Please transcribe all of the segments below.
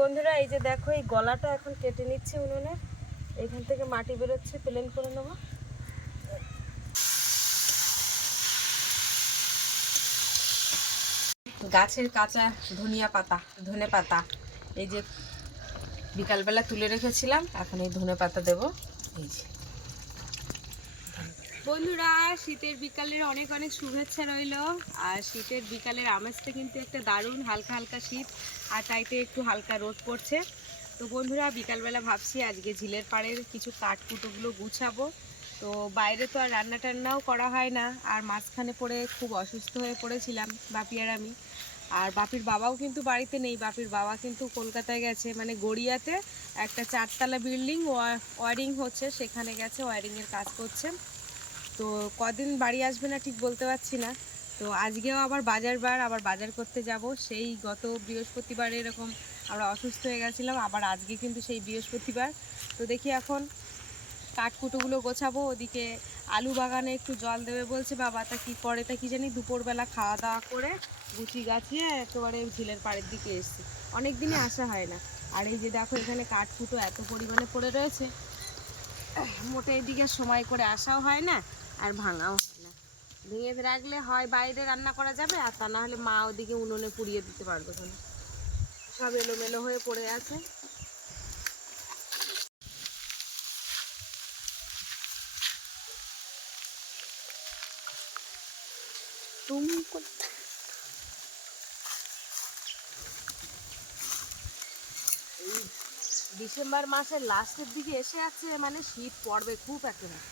বন্ধুরা এই যে দেখো, এই গলাটা এখন কেটে নিচ্ছে উনুনে। এইখান থেকে মাটি বেরোচ্ছে, প্লেন করে নেবো। গাছের কাঁচা ধনিয়া পাতা, ধনে পাতা এই যে বিকালবেলা তুলে রেখেছিলাম, এখন এই ধনে পাতা দেবো। এই যে বন্ধুরা, শীতের বিকালের অনেক অনেক শুভেচ্ছা রইল। আর শীতের বিকালের আমেজটা কিন্তু একটা দারুণ, হালকা হালকা শীত, আর তাইতে একটু হালকা রোদ পড়ছে। তো বন্ধুরা, বিকালবেলা ভাবছি আজকে ঝিলের পাড়ের কিছু কাঠকুটোগুলো গুছাবো। তো বাইরে তো আর রান্না টান্নাও করা হয় না, আর মাঝখানে পড়ে খুব অসুস্থ হয়ে পড়েছিলাম বাপি আর আমি। আর বাপির বাবাও কিন্তু বাড়িতে নেই, বাপির বাবা কিন্তু কলকাতায় গেছে, মানে গড়িয়াতে একটা 4তলা বিল্ডিং ওয়ারিং হচ্ছে, সেখানে গেছে, ওয়ারিংয়ের কাজ করছে। তো কদিন বাড়ি আসবে না ঠিক বলতে পারছি না। তো আজকেও আবার আবার বাজার করতে যাব। সেই গত বৃহস্পতিবার এরকম আমরা অসুস্থ হয়ে গেছিলাম, আবার আজকে কিন্তু সেই বৃহস্পতিবার। তো দেখি এখন কাঠকুটোগুলো গোছাবো, ওদিকে আলু বাগানে একটু জল দেবে বলছে বাবা, তা কী করে তা কি জানি। দুপুরবেলা খাওয়া দাওয়া করে গুছি গাছিয়ে একেবারে ঝিলের পাড়ের দিকে এসছি, অনেক দিনে আসা হয় না। আর এই যে দেখো, এখানে কাঠকুটো এত পরিমাণে পড়ে রয়েছে, মোটে এদিকে সময় করে আসাও হয় না আর ভাঙাও হয় না। ভেঙে রাখলে হয় বাইরে রান্না করা যাবে, আর তা না হলে মা ওদিকে উনুনে পুড়িয়ে দিতে পারবে। কোনো সব এলোমেলো হয়ে পড়ে আছে। তুমি ডিসেম্বর মাসের লাস্টের দিকে এসে আছে, মানে শীত পড়বে খুব একেবারে।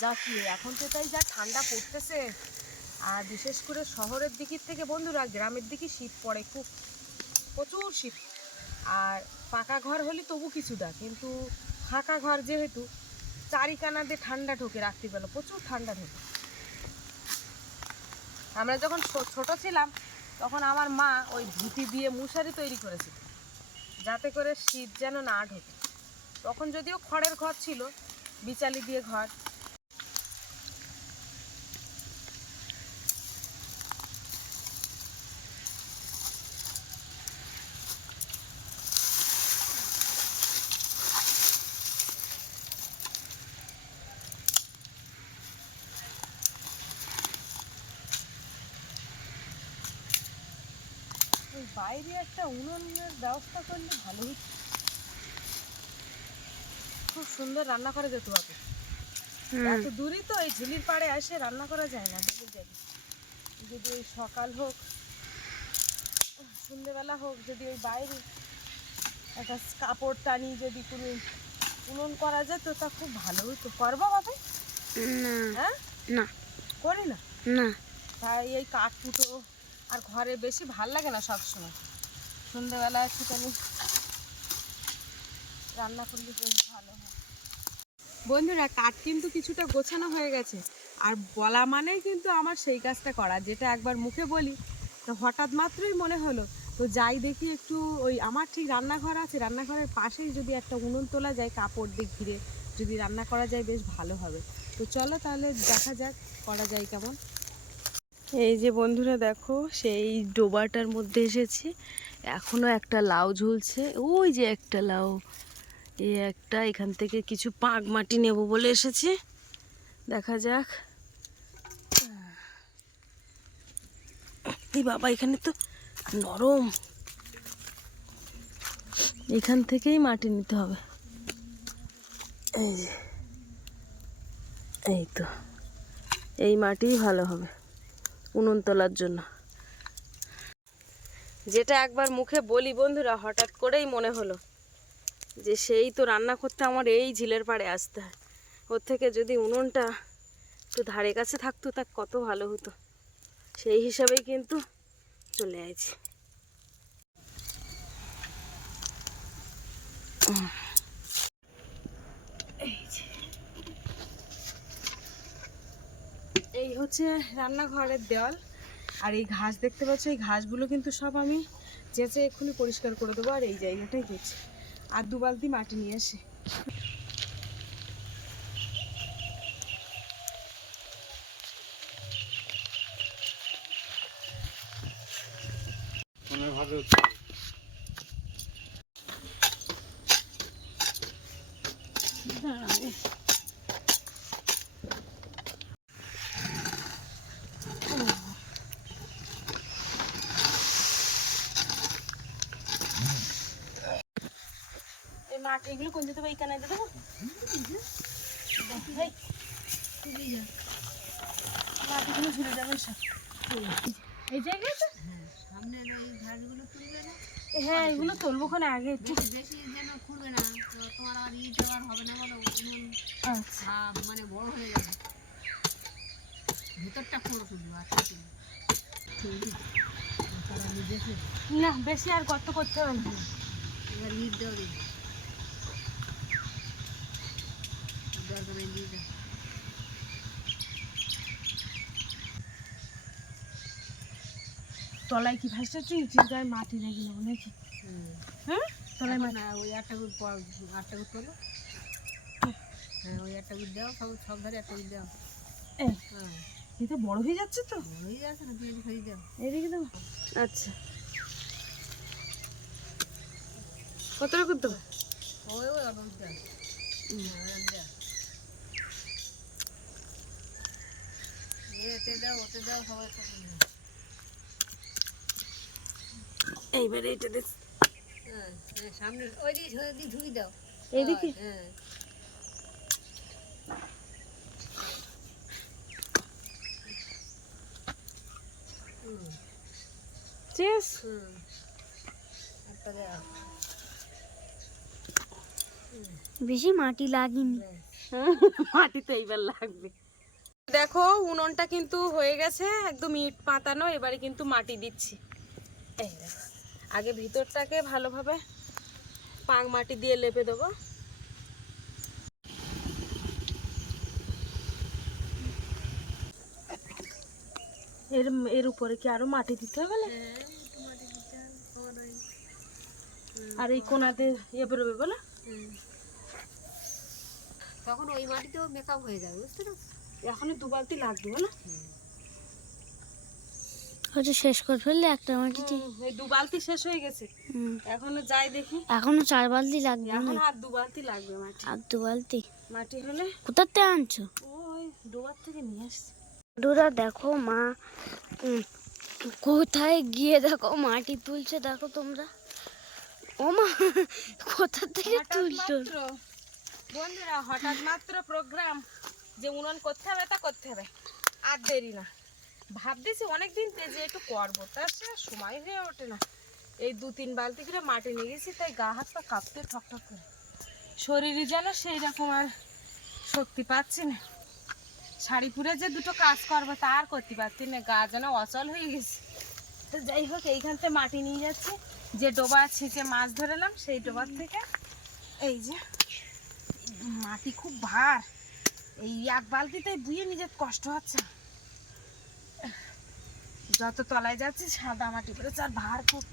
যা কি এখন তো তাই যা ঠান্ডা পড়তেছে। আর বিশেষ করে শহরের দিকের থেকে বন্ধুরা গ্রামের দিকে শীত পড়ে খুব, প্রচুর শীত। আর পাকা ঘর হলে তবু কিছুটা, কিন্তু ফাঁকা ঘর যেহেতু, চারিকানা দিয়ে ঠান্ডা ঢোকে, রাত্রিবেলা প্রচুর ঠান্ডা ঢোকে। আমরা যখন ছোট ছিলাম তখন আমার মা ওই ধুতি দিয়ে মশারি তৈরি করেছিল, যাতে করে শীত যেন না ঢোকে। তখন যদিও খড়ের ঘর ছিল, বিচালি দিয়ে ঘর। ওই বাইরে একটা উনুনের ব্যবস্থা করলে ভালো হতো, খুব সুন্দর রান্না করা যেত হবে। এত দূরই তো, এই ঝিলির পাড়ে এসে রান্না করা যায় না, দেখে যাবে। যদি ওই সকাল হোক সন্ধ্যেবেলা হোক, যদি ওই বাইরে একটা কাপড় টানি যদি কোনো উনুন করা যেত, তা খুব ভালো হতো। করবো হবে? হ্যাঁ, না করি না, না। তাই এই কাঠকুটো আর ঘরে বেশি ভাল লাগে না সবসময়। সন্ধ্যেবেলা একটুখানি রান্না করলে বেশ ভালো হয়। বন্ধুরা, কাঠ কিন্তু কিছুটা গোছানো হয়ে গেছে, আর বলা মানেই কিন্তু আমার সেই কাজটা করা, যেটা একবার মুখে বলি তো হঠাৎ মাত্রই মনে হলো। তো যাই দেখি একটু, ওই আমার ঠিক রান্নাঘর আছে, রান্নাঘরের পাশেই যদি একটা উনুন তোলা যায় কাপড় দিয়ে ঘিরে, যদি রান্না করা যায় বেশ ভালো হবে। তো চলো তাহলে দেখা যাক করা যায় কেমন। এই যে বন্ধুরা দেখো, সেই ডোবাটার মধ্যে এসেছি, এখনো একটা লাউ ঝুলছে, ওই যে একটা লাউ, এই একটা, এখান থেকে কিছু পাঁক মাটি নেব বলে এসেছি, দেখা যাক। এই বাবা, এখানে তো নরম, এখান থেকেই মাটি নিতে হবে। এই যে, এই তো, এই মাটিই ভালো হবে উনুন তোলার জন্য। যেটা একবার মুখে বলি বন্ধুরা, হঠাৎ করেই মনে হলো যে সেই তো রান্না করতে আমার এই ঝিলের পাড়ে আসতে হয়, ওর থেকে যদি উনুনটা একটু ধারে কাছে থাকতো তা কত ভালো হতো। সেই হিসাবেই কিন্তু চলে আসছি। এই হচ্ছে রান্নাঘরের দেওয়াল, আর এই ঘাস দেখতে পাচ্ছ, এই ঘাসগুলো কিন্তু সব আমি চেঁচে এক্ষুনি পরিষ্কার করে দেবো। আর এই জায়গাটাই করছি, আর 2 বালতি মাটি নিয়ে আসি। মাটি এগুলো কোন যেতে এই কানায় দেবো মাটিগুলো ঝুলে যাবে সব এই জায়গায় তো সামনের ওই ঘাসগুলো তুলবে না? হ্যাঁ এগুলো তুলবো ওখানে আগে একটু বেশি যেন খুঁড়বে না, তো তোমার আর ই দেওয়ার হবে না বলো, আচ্ছা মানে বড় হয়ে যাবে। ভিতরটা পুরো তুলবো আর কি তুলবো। তারা নিজেকে না বেশি আর গর্ত করতে হবে না। এবার লিড দেওয়া দিই, দরকার নেই লিড দাও। তলায় কি ভাসছে চিন্তায় মাটি লেগে যাবো নাকি? হ্যাঁ তলায় মাটি না ওই একটা গুড় তোলো, হ্যাঁ ওই একটা গুড় দাও, সব ধারে একটা গুড় দাও। হ্যাঁ এটা বড় হয়ে যাচ্ছে তো, বড় হয়ে যাচ্ছে না, পেঁয়াজ খাই দাও। এদিকে দাও। আচ্ছা কত রকম দেবো? ওই ওই অল্প দাও, দাও এতে দাও ওতে দাও, সবাই এইবারে এটা দেখ সামনে ওই দিকে ঢুকি দাও এইদিকে। হ্যাঁ চেস একটা দাও। বেশি মাটি লাগেনি, মাটি তো এইবার লাগবে। দেখো উনুনটা কিন্তু হয়ে গেছে একদম ইট পাতানো, এবারে কিন্তু মাটি দিচ্ছি। এই দেখো আগে ভিতরটাকে ভালোভাবে পাং মাটি দিয়ে লেপে দেবো। এর এর উপরে কি আরো মাটি দিতে হবে না? আর এই কোনাতে ইয়ে বেরোবে বলো, তখন ওই মাটিতেও মেকআপ হয়ে যাবে, বুঝতে পারছো? এখনো 2 বালতি লাগবে না? হয়তো শেষ করে ফেললে একটা মাটিতে। এই 2 বালতি শেষ হয়ে গেছে, এখনো যাই দেখি। এখনো 4 বালতি লাগবে, এখন আর 2 বালতি লাগবে মাটি। আর 2 বালতি মাটি হলে কোথা থেকে আনছো? ওই ডোবার থেকে নিয়ে আসছি। বন্ধুরা দেখো মা কোথায় গিয়ে দেখো মাটি তুলছে, দেখো তোমরা। ও মা কোথা থেকে তুলছো? বন্ধুরা হঠাৎ মাত্র প্রোগ্রাম যে উনুন করতে হবে, তা করতে হবে, আর দেরি না। ভাবতেছি অনেকদিন যে একটু করবো, তার সে সময় হয়ে ওঠে না। এই 2-3 বালতি করে মাটি নিয়ে গেছি, তাই গা হাত পা কাঁপতে ঠকঠক করে, শরীরে যেন সেই রকম আর শক্তি পাচ্ছি না। শাড়ি পুরে যে দুটো কাজ করবো তা আর করতে পারছি না, গা যেন অচল হয়ে গেছে। তো যাই হোক এইখান থেকে মাটি নিয়ে যাচ্ছি, যে ডোবা ছিঁচে মাছ ধরেলাম সেই ডোবার থেকে। এই যে মাটি খুব ভার, এই 1 বালতিতে বুয়ে নিজের কষ্ট হচ্ছে। যত তলায় যাচ্ছি সাদা মাটি পড়েছে, আর ভার খুব,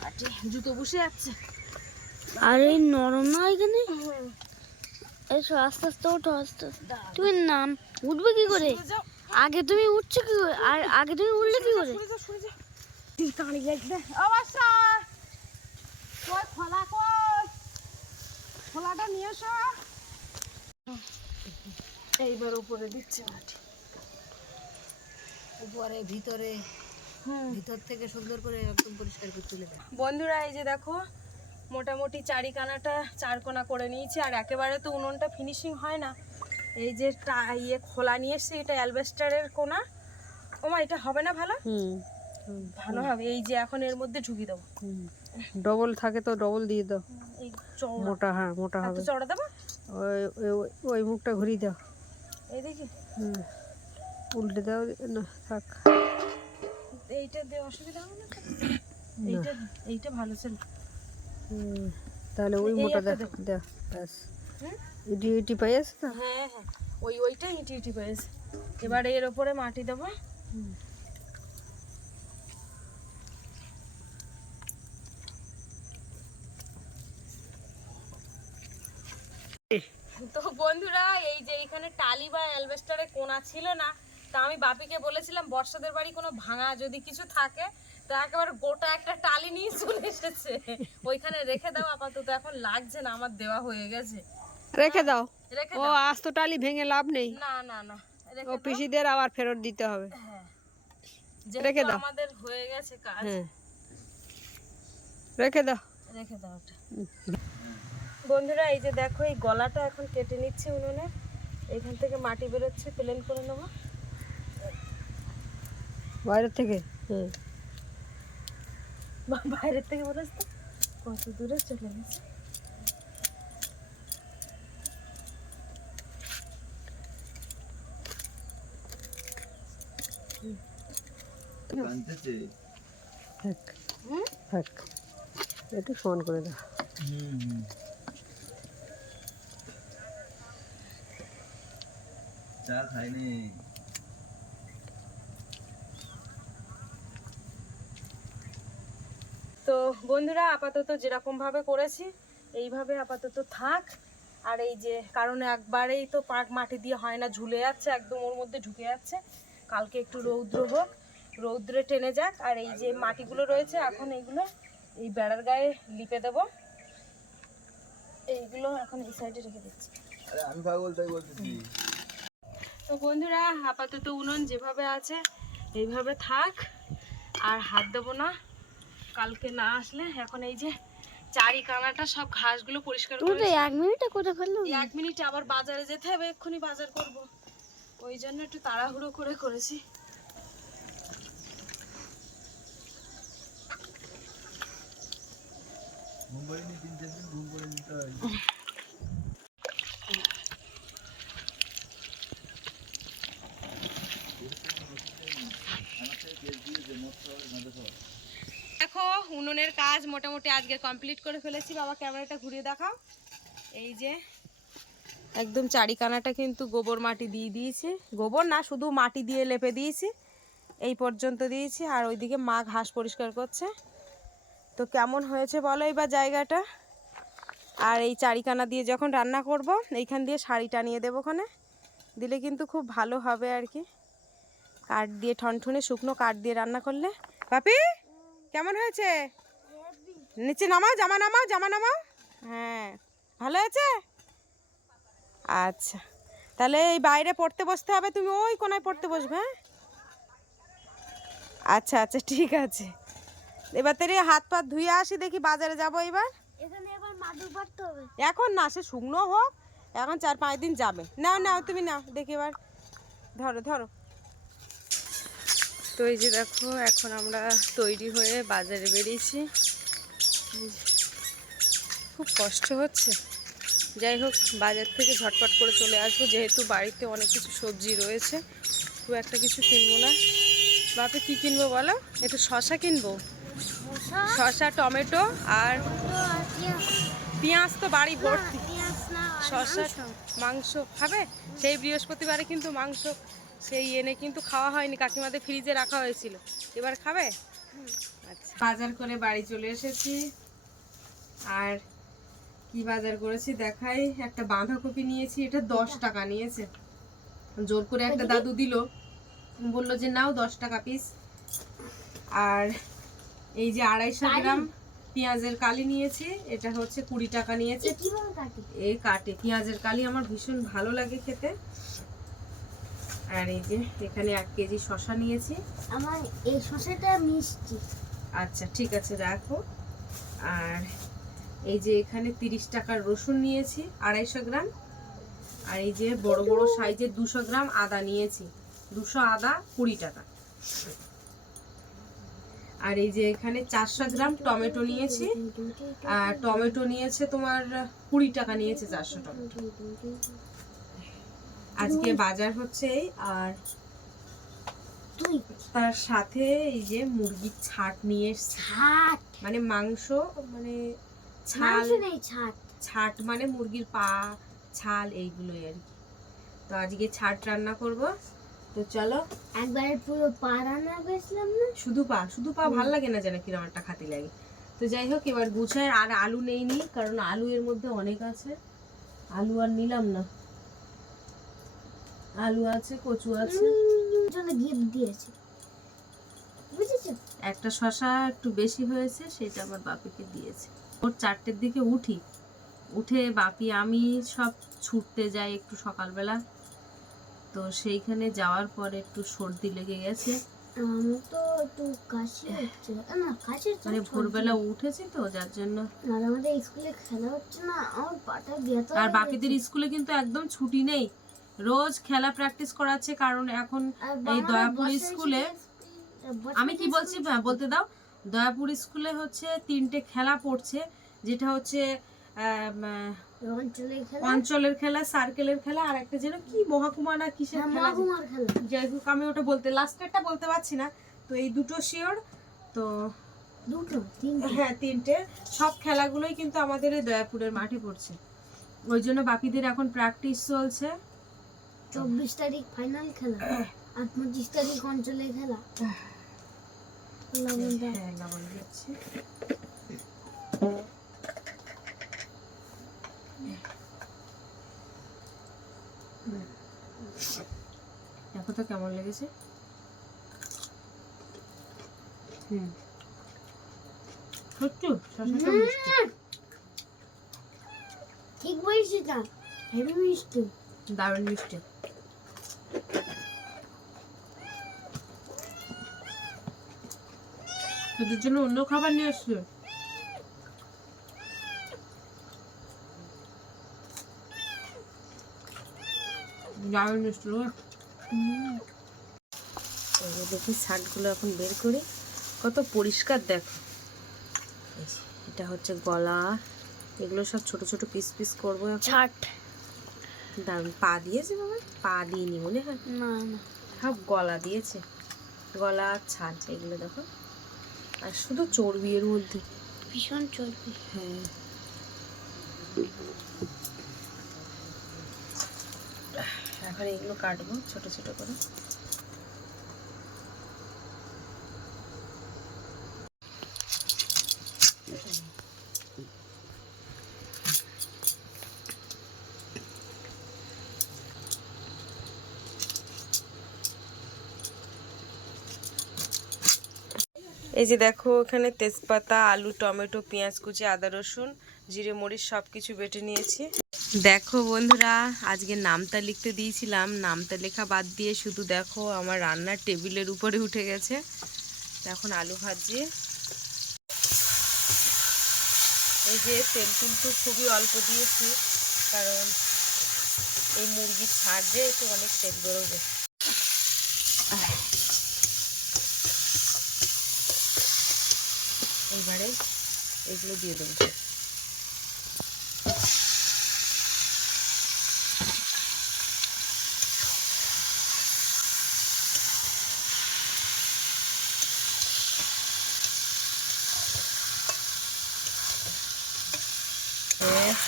মাটি জুতো বসে যাচ্ছে। আর এই নরম না এখানে, এসো আস্তে আস্তে ওঠো, আস্তে আস্তে। তুমি নাম উঠবে কি করে? আগে তুমি উঠছো কি করে? আর আগে তুমি উঠলে কি করে? খোলাটা নিয়ে এসো। এইবার উপরে দিচ্ছে মাটি, উপরে ভিতরে, ভিতর থেকে সুন্দর করে একদম পরিষ্কার করে তুলে দেয়। বন্ধুরা এই যে দেখো মোটামুটি 4 কোণাটা 4 কোণা করে নিয়েছি, আর একেবারে তো উনুনটা ফিনিশিং হয় না। এই যে ইয়ে খোলা নিয়ে এসছি, এটা অ্যালবেস্টারের কোণা। ওমা এটা হবে না ভালো? ভালো হবে। এই যে এখন এর মধ্যে ঢুকি দেবো, ডবল থাকে তো ডবল দিয়ে দাও, এই চওড়া মোটা, হ্যাঁ মোটা হবে। চওড়া দেবো, ওই মুখটা ঘুরিয়ে দাও, এই দেখি উল্টে দাও না, থাক। এইটা দিয়ে অসুবিধা হবে না? এইটা এইটা ভালো ছিল। তাহলে ওই মোটা দাও, দাও ব্যাস। ইটি ইটি পাই আছে তো? হ্যাঁ হ্যাঁ ওইটা ইটি ইটি পেয়েছে। এবার এর উপরে মাটি দেবো। তো বন্ধুরা এই যে এখানে টালি বা অ্যালবেস্টারের কোণা ছিল না, তা আমি বাপিকে বলেছিলাম বর্ষাদের বাড়ি কোনো ভাঙা যদি কিছু থাকে তো একেবারে গোটা একটা টালি নিয়ে চলে এসেছে, ওইখানে রেখে দাও আপাতত, এখন লাগছে না, আমার দেওয়া হয়ে গেছে। রেখে দাও, রেখে ও দাও। আস্ত টালি ভেঙে লাভ নেই, না না না ও পিসিদের আবার ফেরত দিতে হবে। হ্যাঁ রেখে যেহেতু দাও, আমাদের হয়ে গেছে কাজ, হ্যাঁ রেখে দাও। রেখে দাও ওটা। বন্ধুরা এই যে দেখো, এই গলাটা এখন কেটে নিচ্ছি উনুনে, এখান থেকে মাটি বেরোচ্ছে, প্লেন করে নেবো বাইরের থেকে। বাইরের থেকে বলেছ তো কত দূরে চলে গেছে। একটু ফোন করে দাও। চা খাইনি। তো বন্ধুরা আপাতত যেরকম ভাবে করেছি এইভাবে আপাতত থাক। আর এই যে কারণ একবারেই তো পাক মাটি দিয়ে হয় না, ঝুলে যাচ্ছে একদম, ওর মধ্যে ঢুকে যাচ্ছে। কালকে একটু রৌদ্র হোক, রৌদ্রে টেনে যাক। আর এই যে মাটিগুলো রয়েছে এখন এইগুলো এই বেড়ার গায়ে লিপে দেবো, এইগুলো এখন এই সাইডে রেখে দিচ্ছি। আরে আমি পাগল তাই বলতেছি। তো বন্ধুরা আপাতত উনুন যেভাবে আছে এইভাবে থাক, আর হাত দেবো না কালকে না আসলে। এখন এই যে চারিকানাটা সব ঘাসগুলো পরিষ্কার তুমি তো করে 1 মিনিটে করে ফেললো। 1 মিনিটে আবার বাজারে যেতে হবে, এক্ষুনি বাজার করব, ওই জন্য একটু তাড়াহুড়ো করে করেছি। ঘুম পড়িনি, 3-4 দিন ঘুম পড়ে নিতে হয়। দেখো উনুনের কাজ মোটামুটি আজকে কমপ্লিট করে ফেলেছি। বাবা ক্যামেরাটা ঘুরিয়ে দেখাও। এই যে একদম চারিকানাটা কিন্তু গোবর মাটি দিয়ে দিয়েছি, গোবর না শুধু মাটি দিয়ে লেপে দিয়েছি, এই পর্যন্ত দিয়েছি। আর ওইদিকে মা ঘাস পরিষ্কার করছে। তো কেমন হয়েছে বলো এবার জায়গাটা। আর এই চারিকানা দিয়ে যখন রান্না করব এইখান দিয়ে শাড়ি টানিয়ে দেবো, ওখানে দিলে কিন্তু খুব ভালো হবে আর কি। কাঠ দিয়ে ঠনঠনে শুকনো কাঠ দিয়ে রান্না করলে। পাপি কেমন হয়েছে? নিচে নামাও, জামা নামাও, জামা নামাও। হ্যাঁ ভালো হয়েছে। আচ্ছা তাহলে এই বাইরে পড়তে বসতে হবে, তুমি ওই কোনায় পড়তে বসবে। হ্যাঁ আচ্ছা আচ্ছা ঠিক আছে। এবার তেরে হাত পা ধুয়ে আসি, দেখি বাজারে যাবো এবার। এখানে এবার মাদুর পাড়তে হবে। এখন না, সে শুকনো হোক, এখন 4-5 দিন যাবে। নাও নাও তুমি নাও, দেখি এবার ধরো ধরো। তো এই যে দেখো এখন আমরা তৈরি হয়ে বাজারে বেরিয়েছি। খুব কষ্ট হচ্ছে, যাই হোক বাজার থেকে ঝটপট করে চলে আসবো, যেহেতু বাড়িতে অনেক কিছু সবজি রয়েছে, খুব একটা কিছু কিনবো না। বাপে কি কিনবো বলো? একটু শশা কিনবো, শশা টমেটো আর পেঁয়াজ তো বাড়ি ভর্তি। শশা মাংস খাবে? সেই বৃহস্পতিবারে কিন্তু মাংস সেই এনে কিন্তু খাওয়া হয়নি, কাকিমাদের ফ্রিজে রাখা হয়েছিল, এবার খাবে? আচ্ছা বাজার করে বাড়ি চলে এসেছি। আর কি বাজার করেছি দেখাই। একটা বাঁধাকপি নিয়েছি, এটা 10 টাকা নিয়েছে, জোর করে একটা দাদু দিল, বললো যে নাও 10 টাকা পিস। আর এই যে 250 গ্রাম পেঁয়াজের কালি নিয়েছি, এটা হচ্ছে 20 টাকা নিয়েছে। এই কাটে পেঁয়াজের কালি আমার ভীষণ ভালো লাগে খেতে। আর এই যে এখানে 1 কেজি শশা নিয়েছি। আমার এই শশাটা মিষ্টি। আচ্ছা ঠিক আছে রাখো। আর এই যে এখানে 30 টাকার রসুন নিয়েছি 250 গ্রাম। আর এই যে বড় বড় সাইজের 200 গ্রাম আদা নিয়েছি, 200 আদা 20 টাকা। আর এই যে এখানে 400 গ্রাম টমেটো নিয়েছি, আর টমেটো নিয়েছে তোমার 20 টাকা নিয়েছে 400 টমেটো। আজকে বাজার হচ্ছে এই। আর তার সাথে এই যে মুরগির ছাট নিয়ে এসেছি, মানে মাংস, মানে ছাল, ছাট মানে মুরগির পা ছাল এইগুলোই আর কি। তো আজকে ছাট রান্না করব। তো চলো। একবারে পুরো পা রান্না করেছিলাম না, শুধু পা, শুধু পা ভাল লাগে না, যেন কিরম একটা খাতি লাগে। তো যাই হোক এবার গুছায়। আর আলু নেইনি, কারণ আলু এর মধ্যে অনেক আছে, আলু আর নিলাম না। আলু আছে, কচু আছে, গিফট দিয়েছে বুঝেছো। একটা শশা একটু বেশি হয়েছে, সেটা আমার বাপিকে দিয়েছে। ওর 4টের দিকে উঠে বাপি আমি সব ছুটতে যাই একটু সকালবেলা। তো সেইখানে যাওয়ার পরে একটু সর্দি লেগে গেছে, আমার তো একটু কাশি হচ্ছে না, কাশি মানে ভোরবেলা উঠেছি তো যার জন্য। আর আমাদের স্কুলে খেলা হচ্ছে না, আমার পাটা ব্যথা। আর বাকিদের স্কুলে কিন্তু একদম ছুটি নেই, রোজ খেলা প্র্যাকটিস করাচ্ছে। কারণ এখন এই দয়াপুর স্কুলে, আমি কি বলছি বলতে দাও, দয়াপুর স্কুলে হচ্ছে 3টে খেলা পড়ছে, যেটা হচ্ছে অঞ্চলের খেলা, সার্কেলের খেলা, আর একটা যেন কি মহাকুমা না কিসের খেলা, যাই হোক আমি ওটা বলতে লাস্টেরটা বলতে পারছি না। তো এই দুটো শিওর তো, হ্যাঁ 3টে, সব খেলাগুলোই কিন্তু আমাদের এই দয়াপুরের মাঠে পড়ছে। ওই জন্য বাকিদের এখন প্র্যাকটিস চলছে। 24 তারিখ ফাইনাল খেলা, আর 25 তারিখ অঞ্চলের খেলা। হ্যাঁ লবণ দিচ্ছি। দেখো তো কেমন লেগেছে। সত্যি শসাটা মিষ্টি। ঠিক বলছি না, হেভি মিষ্টি, দারুণ মিষ্টি। তোদের জন্য অন্য খাবার নিয়ে আসলো। দারুণ মিষ্টি। দেখি শার্টগুলো এখন বের করি, কত পরিষ্কার দেখো। এটা হচ্ছে গলা, এগুলো সব ছোট ছোট পিস পিস করবো এখন। ছাট দারুণ। পা দিয়েছে বাবা? পা দিইনি মনে হয়, না না, সব গলা দিয়েছে, গলা আর ছাট এগুলো দেখো। আর শুধু চর্বি এর মধ্যে, ভীষণ চর্বি। হ্যাঁ এখন এগুলো কাটবো ছোট ছোট করে। এই যে দেখো এখানে তেজপাতা, আলু, টমেটো, পেঁয়াজ কুচি, আদা রসুন, জিরে মরিচ সব কিছু বেটে নিয়েছি। দেখো বন্ধুরা, আজকে নামটা লিখতে দিয়েছিলাম, নামটা লেখা বাদ দিয়ে শুধু দেখো আমার রান্নার টেবিলের উপরে উঠে গেছে। এখন আলু ভাজি। এই যে তেল কিন্তু খুবই অল্প দিয়েছি, কারণ এই মুরগির ছাড় যে একটু অনেক তেল বেরোবে। এইবারে এগুলো দিয়ে দেবো।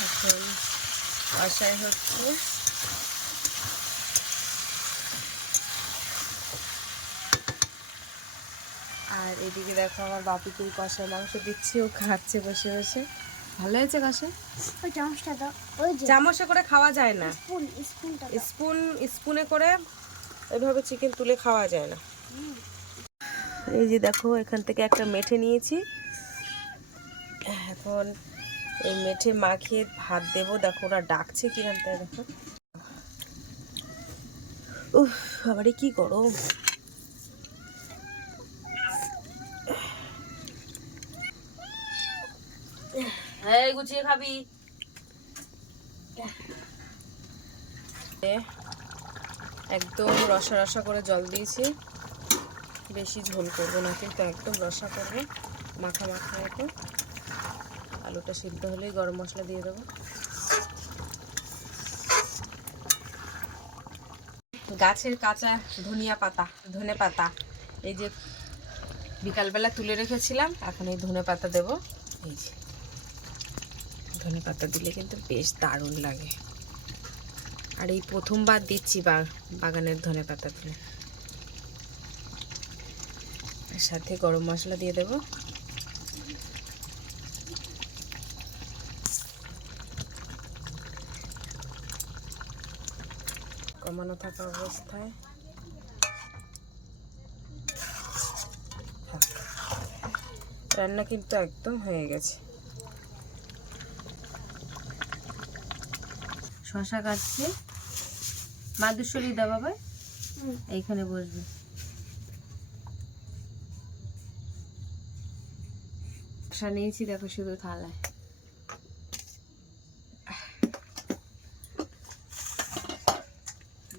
এখন কষাই হচ্ছে। আর এদিকে দেখো আমার বাপিকে কষাই মাংস দিচ্ছি, ও খাচ্ছে বসে বসে। ভালো হয়েছে কষাই। ওই চামচটা দাও, ওই যে চামচে করে খাওয়া যায় না, স্পুনটা স্পুনে করে এভাবে চিকেন তুলে খাওয়া যায় না। এই যে দেখো এখান থেকে একটা মেঠে নিয়েছি, এখন এই মেঠে মাখিয়ে ভাত দেবো। দেখো ওরা ডাকছে কিরম, তাই দেখো। উফ আবার কি গরম। এই গুছিয়ে খাবি। একদম রসা রসা করে জল দিয়েছি, বেশি ঝোল করবো না কিন্তু, একদম রসা করবো, মাখা মাখা মতো। আলুটা সিদ্ধ হলেই গরম মশলা দিয়ে দেবো। গাছের কাঁচা ধনে পাতা এই যে বিকালবেলা তুলে রেখেছিলাম, এখন এই ধনে পাতা দেবো। এই যে ধনে পাতা দিলে কিন্তু বেশ দারুণ লাগে, আর এই প্রথমবার দিচ্ছি বাগানের ধনে পাতা তুলে। এর সাথে গরম মশলা দিয়ে দেবো। কমানো থাকা অবস্থায় রান্না কিন্তু একদম হয়ে গেছে। শশা কাটছি, মাদুশ্বরী দা বাবা এইখানে বসবে। ঝাপসা নিয়েছি দেখো শুধু থালায়।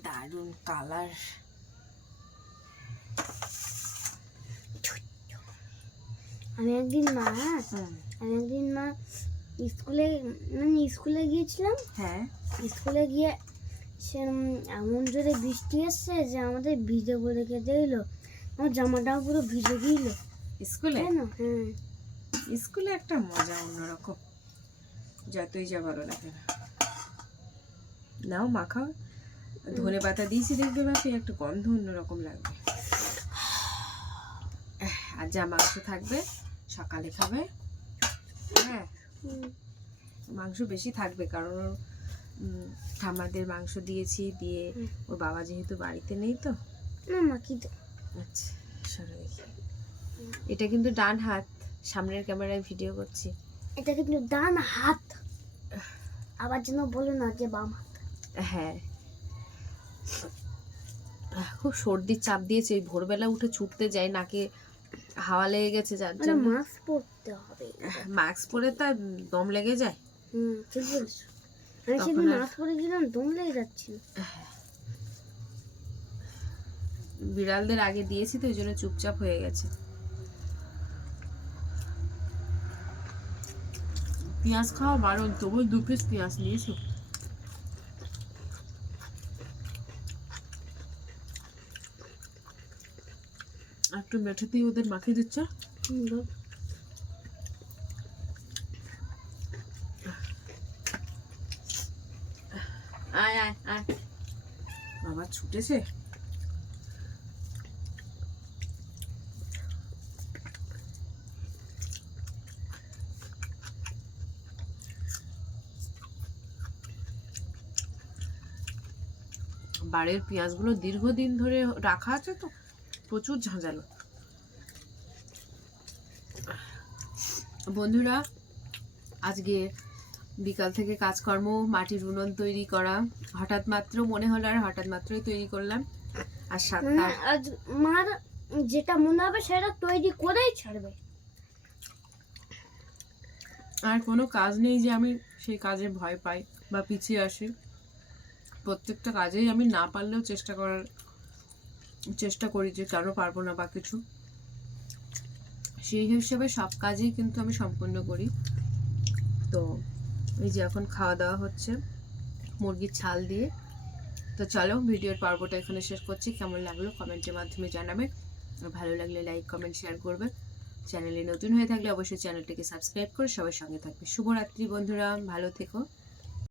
দারুণ কালার। আমি একদিন মা স্কুলে গিয়েছিলাম। হ্যাঁ স্কুলে গিয়ে সে এমন জোরে বৃষ্টি এসছে যে আমাদের ভিজে বলে খেতে দিলো। আমার জামাটাও পুরো ভিজে গিয়েছিল। স্কুলে তাই না? হ্যাঁ। স্কুলে একটা মজা অন্যরকম, যতই যা ভালো লাগে না। নাও মাখাও, ধনে পাতা দিয়েছি দেখবে বাপি, একটা গন্ধ অন্যরকম লাগবে। আর যা মাংস থাকবে সকালে খাবে। হ্যাঁ মাংস বেশি থাকবে, কারণ ওর ঠাম্মাদের মাংস দিয়েছি, দিয়ে ওর বাবা যেহেতু বাড়িতে নেই তো। না মা কি আচ্ছা সরো দেখি। এটা কিন্তু ডান হাত, সামনের ক্যামেরায় ভিডিও করছি। এটা কিন্তু ডান হাত, আবার যেন বলো না যে বাম হাত। হ্যাঁ খুব সর্দির চাপ দিয়েছে, ওই ভোরবেলা উঠে ছুটতে যাই, নাকে হাওয়া লেগে গেছে, যার জন্য মাস্ক পরতে হবে। মাস্ক পরে তা দম লেগে যায়। ঠিক বলছো। আমি সেদিন মাস্ক পরে গেলাম, দম লেগে যাচ্ছিল। বিড়ালদের আগে দিয়েছি তো ওই জন্য চুপচাপ হয়ে গেছে। পেঁয়াজ খাওয়া বারণ, তবু 2 পিস পেঁয়াজ নিয়েছো। একটু মেঠেতেই ওদের মাখিয়ে দিচ্ছে। আয় আয় আয়, বাবা ছুটেছে। বাড়ির পেঁয়াজগুলো দীর্ঘদিন ধরে রাখা আছে তো, প্রচুর ঝাঁঝালো। বন্ধুরা আজকে বিকাল থেকে কাজকর্ম, মাটির উনুন তৈরি করা, হঠাৎ মাত্র মনে হলো আর হঠাৎ মাত্রই তৈরি করলাম। আর আজ মার যেটা মনে হবে সেটা তৈরি করেই ছাড়বে। আর কোনো কাজ নেই যে আমি সেই কাজে ভয় পাই বা পিছিয়ে আসি। প্রত্যেকটা কাজেই আমি না পারলেও চেষ্টা করি যে কেন পারবো না বা কিছু, সেই হিসেবে সব কাজেই কিন্তু আমি সম্পূর্ণ করি। তো এই যে এখন খাওয়া দাওয়া হচ্ছে মুরগির ছাল দিয়ে। তো চলো ভিডিওর পর্বটা এখানে শেষ করছি। কেমন লাগলো কমেন্টের মাধ্যমে জানাবে, আর ভালো লাগলে লাইক কমেন্ট শেয়ার করবে। চ্যানেলে নতুন হয়ে থাকলে অবশ্যই চ্যানেলটিকে সাবস্ক্রাইব করে সবার সঙ্গে থাকবে। শুভরাত্রি বন্ধুরা, ভালো থেকো।